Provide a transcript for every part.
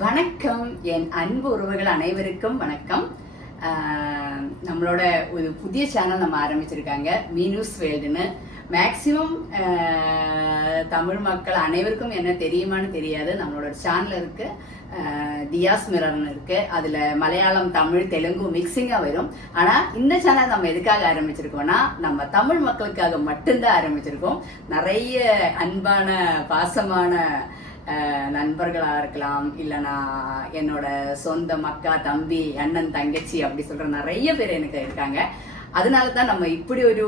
வணக்கம் என் அன்பு உறவுகள் அனைவருக்கும் வணக்கம். நம்மளோட ஒரு புதிய சேனல் நம்ம ஆரம்பிச்சிருக்காங்க மீனூஸ் வேல்டுன்னு. மேக்சிமம் தமிழ் மக்கள் அனைவருக்கும் என்ன தெரியுமான்னு தெரியாது. நம்மளோட சேனல் இருக்கு, தியாஸ் மிரர்னு இருக்கு. அதுல மலையாளம், தமிழ், தெலுங்கு மிக்சிங்கா வரும். ஆனா இந்த சேனல் நம்ம எதுக்காக ஆரம்பிச்சிருக்கோம்னா, நம்ம தமிழ் மக்களுக்காக மட்டும்தான் ஆரம்பிச்சிருக்கோம். நிறைய அன்பான பாசமான நண்பர்களா இருக்கலாம், இல்லைனா என்னோட சொந்த அக்கா, தம்பி, அண்ணன், தங்கச்சி அப்படி சொல்ற நிறைய பேர் எனக்கு இருக்காங்க. அதனாலதான் நம்ம இப்படி ஒரு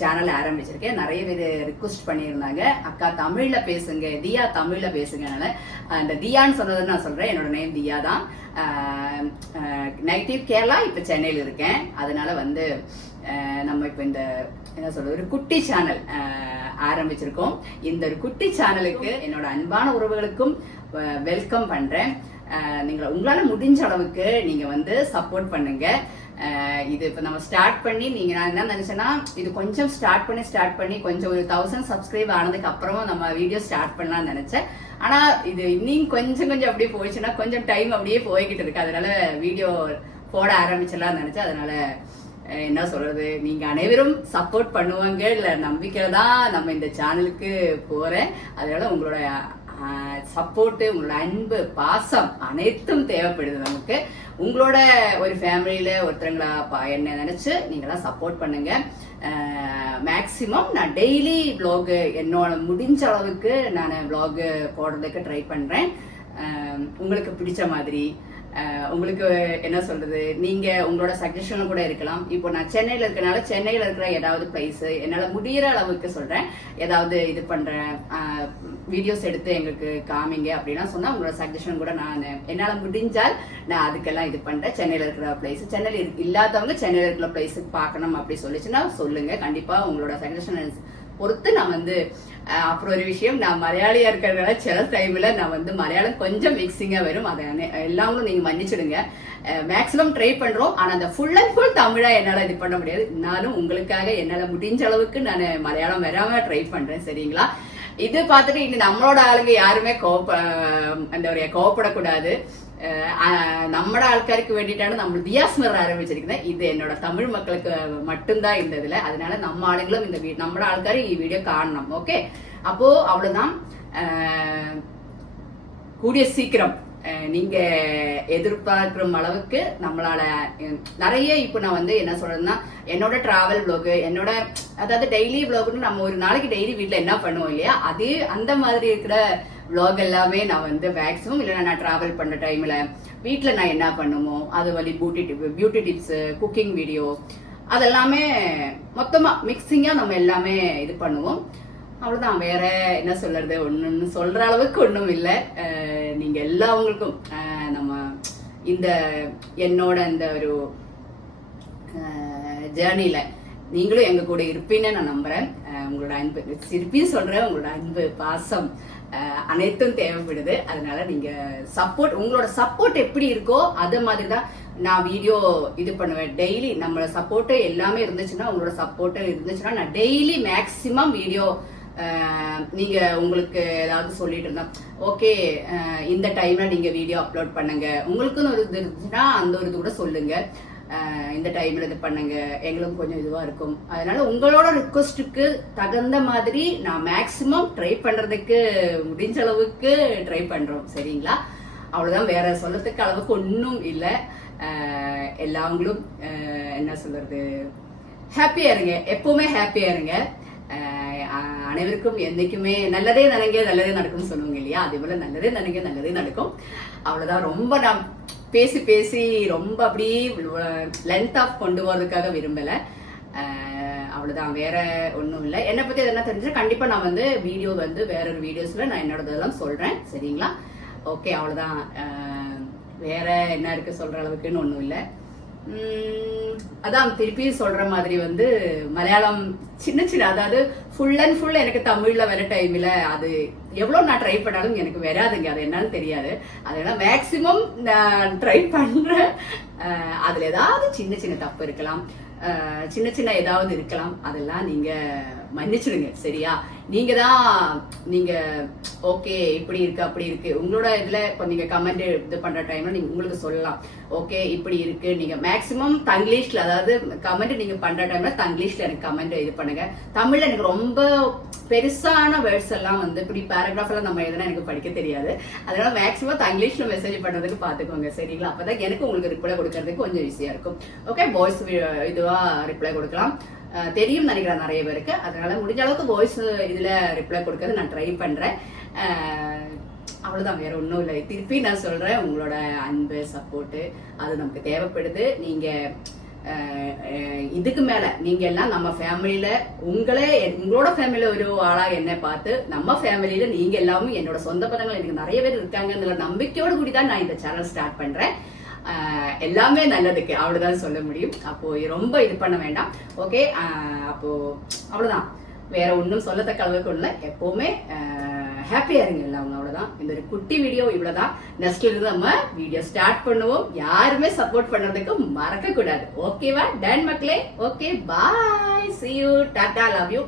சேனல் ஆரம்பிச்சிருக்கேன். நிறைய பேர் ரிக்வஸ்ட் பண்ணியிருந்தாங்க, அக்கா தமிழ்ல பேசுங்க, தியா தமிழ்ல பேசுங்கனால அந்த தியான்னு சொன்னதை நான் சொல்றேன். என்னோட நேம் தியா தான். நெகட்டிவ் கேரளா, இப்ப சென்னையில் இருக்கேன். அதனால நம்ம இப்ப இந்த என்ன சொல்றது, ஒரு குட்டி சேனல் ஆரம்பிச்சிருக்கோம். இந்த ஒரு குட்டி சேனலுக்கு என்னோட அன்பான உறவுகளுக்கும் வெல்கம் பண்றேன். உங்களால முடிஞ்ச அளவுக்கு நீங்க சப்போர்ட் பண்ணுங்க. இது இப்ப நம்ம ஸ்டார்ட் பண்ணி நான் என்ன நினைச்சேன்னா, இது கொஞ்சம் ஸ்டார்ட் பண்ணி கொஞ்சம் ஒரு 1000 சப்ஸ்கிரைப் ஆனதுக்கு அப்புறமா நம்ம வீடியோ ஸ்டார்ட் பண்ணலாம்னு நினைச்சேன். ஆனா இது இன்னும் கொஞ்சம் அப்படியே போயிடுச்சுன்னா கொஞ்சம் டைம் அப்படியே போய்கிட்டு இருக்கு. அதனால வீடியோ போட ஆரம்பிச்சிடலாம்னு நினைச்சேன். அதனால என்ன சொல்றது, நீங்க அனைவரும் சப்போர்ட் பண்ணுவாங்க இல்ல நம்பிக்கைதான் நம்ம இந்த சேனலுக்கு போறேன். அதனால உங்களோட சப்போர்ட், உங்களோட அன்பு, பாசம் அனைத்தும் தேவைப்படுது நமக்கு. உங்களோட ஒரு ஃபேமிலியில ஒருத்தருங்களா என்ன நினைச்சு நீங்களாம் சப்போர்ட் பண்ணுங்க. மேக்சிமம் நான் டெய்லி vlog என்னோட முடிஞ்ச அளவுக்கு நான் vlog போடுறதுக்கு ட்ரை பண்றேன். உங்களுக்கு பிடிச்ச மாதிரி, உங்களுக்கு என்ன சொல்றது, நீங்க உங்களோட சஜஷன் கூட இருக்கலாம். இப்போ நான் சென்னையில இருக்கனால சென்னையில இருக்கிற ஏதாவது பிளேஸ் என்னால முடியற அளவுக்கு சொல்றேன். ஏதாவது இது பண்றேன், வீடியோஸ் எடுத்து எங்களுக்கு காமிங்க அப்படின்னா சொன்னா உங்களோட சஜஷன் கூட நான் என்னால முடிஞ்சால் நான் அதுக்கெல்லாம் இது பண்றேன். சென்னையில இருக்கிற பிளேஸ், சென்னையில இல்லாதவங்க சென்னையில இருக்கிற பிளேஸுக்கு பார்க்கணும் அப்படி சொல்லிச்சுன்னா சொல்லுங்க. கண்டிப்பா உங்களோட சஜஷன் பொறுத்து நான் அப்புறம் ஒரு விஷயம், நான் மலையாளியா இருக்கிறதுனால சில டைம்ல நான் மலையாளம் கொஞ்சம் மிக்சிங்கா வரும். அதை எல்லாரும் நீங்க மன்னிச்சிடுங்க. மேக்சிமம் ட்ரை பண்றோம். ஆனா அந்த ஃபுல் அண்ட் ஃபுல் தமிழா என்னால இது பண்ண முடியாது. இருந்தாலும் உங்களுக்காக என்னால முடிஞ்ச அளவுக்கு நான் மலையாளம் வராம ட்ரை பண்றேன். சரிங்களா? இது பார்த்துட்டு இனி நம்மளோட ஆளுங்க யாருமே கோவப்படக்கூடாது. நம்மட ஆൾക്കാർക്ക് வேண்டிட்டாണ് நம்ம தியாஸ் மிரர் ஆரம்பிச்சிருக்கேன். இது என்னோட தமிழ் மக்களுக்கு மட்டும்தான் இந்த இதுல. அதனால நம்ம ஆளுங்களும் நம்மட ஆൾക്കാർ ഈ வீடியோ காணணும். ஓகே, அப்போ அவ்வளவுதான். கூடிய சீக்கிரம் நீங்க எதிர்பார்க்கிற அளவுக்கு நம்மளால நிறைய இப்போ நான் என்ன சொல்றேன்னா, என்னோட டிராவல் vlog, என்னோட அதாவது டெய்லி vlogன்னு நம்ம ஒரு நாளைக்கு டெய்லி வீட்டுல என்ன பண்ணுவோம் இல்லையா, அதே அந்த மாதிரி இருக்கிற vlog எல்லாமே நான் மேக்சிமம் இல்லைன்னா நான் டிராவல் பண்ற டைம்ல வீட்டுல நான் என்ன பண்ணுமோ அது பியூட்டி டிப்ஸ், குக்கிங் வீடியோ அதெல்லாமே மொத்தமா மிக்சிங்கா நம்ம எல்லாமே இது பண்ணுவோம். அவ்வளவுதான். வேற என்ன சொல்றது, ஒன்னு சொல்ற அளவுக்கு ஒண்ணும் இல்லை. நீங்க எல்லாவங்களுக்கும் நம்ம என்னோட இந்த ஒரு ஜேர்னில நீங்களும் எங்க கூட இருப்பீன்னு நான் நம்புறேன். உங்களோட அன்பு, திருப்பியும் சொல்றேன், உங்களோட அன்பு, பாசம் அனைத்தும் தேவைப்படுது. அதனால நீங்க சப்போர்ட், உங்களோட சப்போர்ட் எப்படி இருக்கோ அது மாதிரிதான் நான் வீடியோ இது பண்ணுவேன். டெய்லி நம்மளோட சப்போர்ட் எல்லாமே இருந்துச்சுன்னா, உங்களோட சப்போர்ட் இருந்துச்சுன்னா நான் டெய்லி மேக்சிமம் வீடியோ, நீங்க உங்களுக்கு ஏதாவது சொல்லிட்டு இருந்தா ஓகே இந்த டைம்ல நீங்க வீடியோ அப்லோட் பண்ணுங்க, உங்களுக்குன்னு ஒரு இது இருந்துச்சுன்னா அந்த ஒரு இது கூட சொல்லுங்க, இந்த டைம்ல இது பண்ணுங்க, எங்களுக்கும் கொஞ்சம் இதுவா இருக்கும். அதனால உங்களோட ரிக்வஸ்டுக்கு தகுந்த மாதிரி நான் மேக்சிமம் ட்ரை பண்றதுக்கு முடிஞ்ச அளவுக்கு ட்ரை பண்றோம். சரிங்களா? அவ்வளவுதான். வேற சொல்லத்துக்கு அளவுக்கு ஒன்னும் இல்லை. எல்லாவங்களும் என்ன சொல்றது, ஹாப்பியா இருங்க, எப்பவுமே ஹாப்பியா இருங்க. அனைவருக்கும் என்னைக்குமே நல்லதே நினைங்க, நல்லதே நடக்கும்னு சொல்லுவாங்க இல்லையா, அதே போல நல்லதே நினைங்க, நல்லதே நடக்கும். அவ்வளவுதான். ரொம்ப நான் பேசி ரொம்ப அப்படியே லென்த் ஆஃப் கொண்டு போறதுக்காக விரும்பல. அவ்வளவுதான். வேற ஒண்ணும் இல்லை. என்னை பத்தி எதனா தெரிஞ்சா கண்டிப்பா நான் வீடியோ வேற ஒரு வீடியோஸ்ல நான் என்னோடதெல்லாம் சொல்றேன். சரிங்களா? ஓகே, அவ்வளவுதான். வேற என்ன இருக்கு சொல்ற அளவுக்குன்னு ஒண்ணும் இல்லை. அதான் திருப்பி சொல்ற மாதிரி மலையாளம் சின்ன அதாவது ஃபுல் அண்ட் ஃபுல் எனக்கு தமிழ்ல வர டைம்ல அது எவ்வளவு நான் ட்ரை பண்ணாலும் எனக்கு வராதுங்க. அது என்னன்னு தெரியாது. அதனால மேக்சிமம் நான் ட்ரை பண்றேன். அதுல ஏதாவது சின்ன தப்பு இருக்கலாம், சின்ன ஏதாவது இருக்கலாம், அதெல்லாம் நீங்க மன்னிச்சிடுங்க. சரியா? நீங்க தான் நீங்க ஓகே இப்படி இருக்கு அப்படி இருக்கு உங்களோட இதுல இப்போ நீங்க கமெண்ட் இது பண்ற டைம்ல நீங்க உங்களுக்கு சொல்லலாம் ஓகே இப்படி இருக்கு. நீங்க மேக்சிமம் தங்கிலீஷ்ல, அதாவது கமெண்ட் நீங்க பண்ற டைம்ல தங்கிலீஷ்ல எனக்கு கமெண்ட் இது பண்ணுங்க. தமிழ்ல எனக்கு ரொம்ப பெருசான வேர்ட்ஸ் எல்லாம் வந்து இப்படி பேராகிராஃப் எல்லாம் நம்ம எதுனா எனக்கு படிக்க தெரியாது. அதனால மேக்சிமம் தங்கிலீஷ்ல மெசேஜ் பண்றதுக்கு பாத்துக்கோங்க, சரிங்களா? அப்பதான் எனக்கு உங்களுக்கு ரிப்ளை கொடுக்கறதுக்கு கொஞ்சம் ஈஸியா இருக்கும். ஓகே, வாய்ஸ் இதுவா ரிப்ளை கொடுக்கலாம். தெரியும் நினைக்கிறேன் நிறைய பேருக்கு. அதனால முடிஞ்ச அளவுக்கு வாய்ஸ் இதுல ரிப்ளை கொடுக்கறது நான் ட்ரை பண்றேன். அவ்வளவுதான், வேற ஒன்றும் இல்லை. திருப்பி நான் சொல்றேன், உங்களோட அன்பு சப்போர்ட்டு அது நமக்கு தேவைப்படுது. நீங்க இதுக்கு மேல நீங்க எல்லாம் நம்ம ஃபேமிலியில உங்களோட ஃபேமிலியில ஒரு ஆளா என்ன பார்த்து நம்ம ஃபேமிலியில நீங்க எல்லாமே என்னோட சொந்த பதங்கள் எனக்கு நிறைய பேர் இருக்காங்கன்ற நம்பிக்கையோடு கூடி தான் நான் இந்த சேனல் ஸ்டார்ட் பண்றேன். எல்லாமே நல்லதுக்கு, அவ்வளவுதான் சொல்ல முடியும். அப்போ ரொம்ப இது பண்ண வேண்டாம். ஓகே, அப்போ அவ்வளவுதான், வேற ஒன்றும் சொல்லத்தக்க அளவுக்கு இல்லை. எப்பவுமே ஹாப்பியா இருங்க எல்லாம், அவ்வளவுதான். இந்த ஒரு குட்டி வீடியோ இவ்வளவுதான். நெக்ஸ்ட்ல இருந்து நம்ம வீடியோ ஸ்டார்ட் பண்ணுவோம். யாருமே சப்போர்ட் பண்றதுக்கு மறக்க கூடாது. ஓகேவா? டன் மக்களே. Okay, bye, see you, Tata, love you.